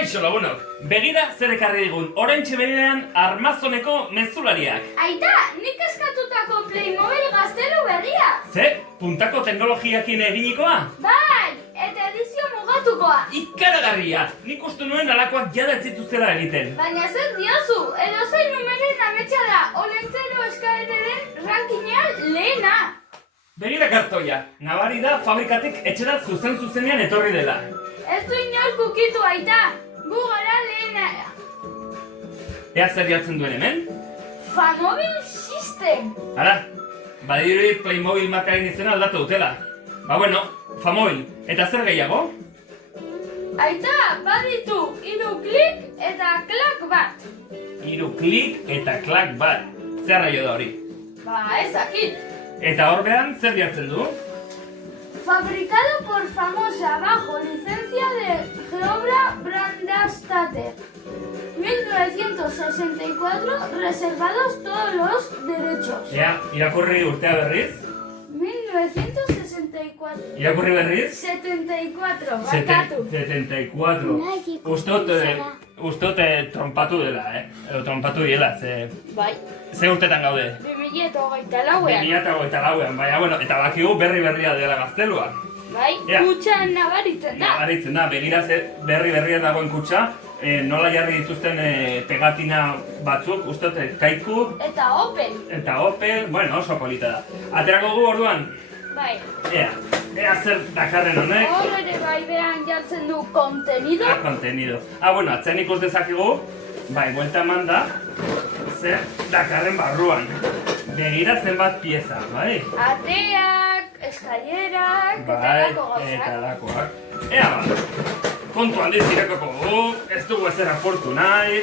Kaixo lagunok, begira zer ekarri digun, oraintxe berean armazoneko mezulariak. Aita, nik eskatutako Playmobil gaztelu berria. Ze, puntako teknologiakin eginikoa? Bai, eta edizio mugatukoa. Ikaragarria, nik uste nuen alakoak jada ez zituztela egiten. Baina zer diozu, edozein numeren ametsa da, olentzero eskaeraren rankinean lehena. Begira kartoia, nabari da fabrikatik etxera zuzenean etorri dela. Ez du inor kukitu aita, gu gara lehena. Ea zer jartzen duen hemen? Famobil System. Ara, badirudi Playmobil markaren izena aldatu dutela. Ba bueno, Famobil, eta zer gehiago? Aita, baditu, 3 klik eta klak bat. 3 klik eta klak bat. Zer raio da hori? Ba, ezakit. Eta horbean zer jartzen du? Fabricado por famosa bajo licencia de Geobra Brandastater. 1964, reservados todos los derechos. Ea, irakurri urtea berriz? 1964. Irakurri berriz? 74, bakatu. 74. Uste trompatu dela, edo trompatu diela, Bai. ze urtetan gaude? 2024. 2024an, baina, bueno, eta bakigu berria dela gaztelua. Bai, Ea. kutxan nabaritzen da. Nabaritzen da, begira berria dagoen kutxa, nola jarri dituzten pegatina batzuk, uste dut, Kaiku Eta Opel. eta Opel, bueno, oso polita da. Aterako gu orduan, Bai. ea zer dakarren honek. Hor ere bai behan jartzen du kontenido. Kontenido. Bueno, atzen ikus dezakegu, bai, buelta eman da, zer dakarren barruan. Begira zenbat pieza, bai? Ateak, eskailerak, eta Bai, lako gauzak. eta lakoak. Ea ba, kontu handiz irekoko gu, ez dugu ezer apurtu nahi.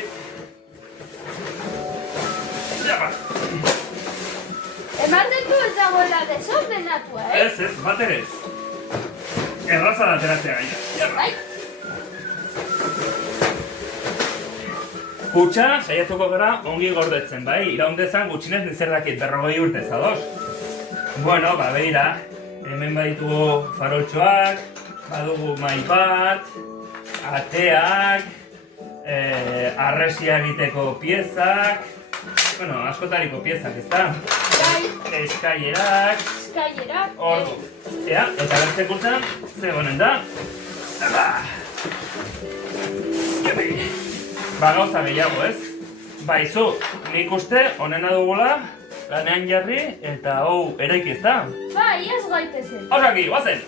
Ea ba, Ematen du ez dagoela desordenatua, ez, bat ere ez. Erraza da ateratzea gaina. Ea ba. Bai. Kutxa, saiatuko gara ongi gordetzen, bai? Iraundezan gutxinez nizer dakit 40 urte, zadoz? Bueno, ba, begira, hemen baditugu faroltxoak, badugu mai bat, ateak, arresia egiteko piezak, bueno, askotariko piezak, ezta? Bai. Eskailerak, Eskailerak. ordu. Ea, eta bertzekuntzan, zegoenen da. Ba, ba gauza gehiago, ez? Baizu, nik uste onena dugula, lanean jarri eta hau eraiki, ezta? Bai, ez gaitezen. Hausaki, guazen!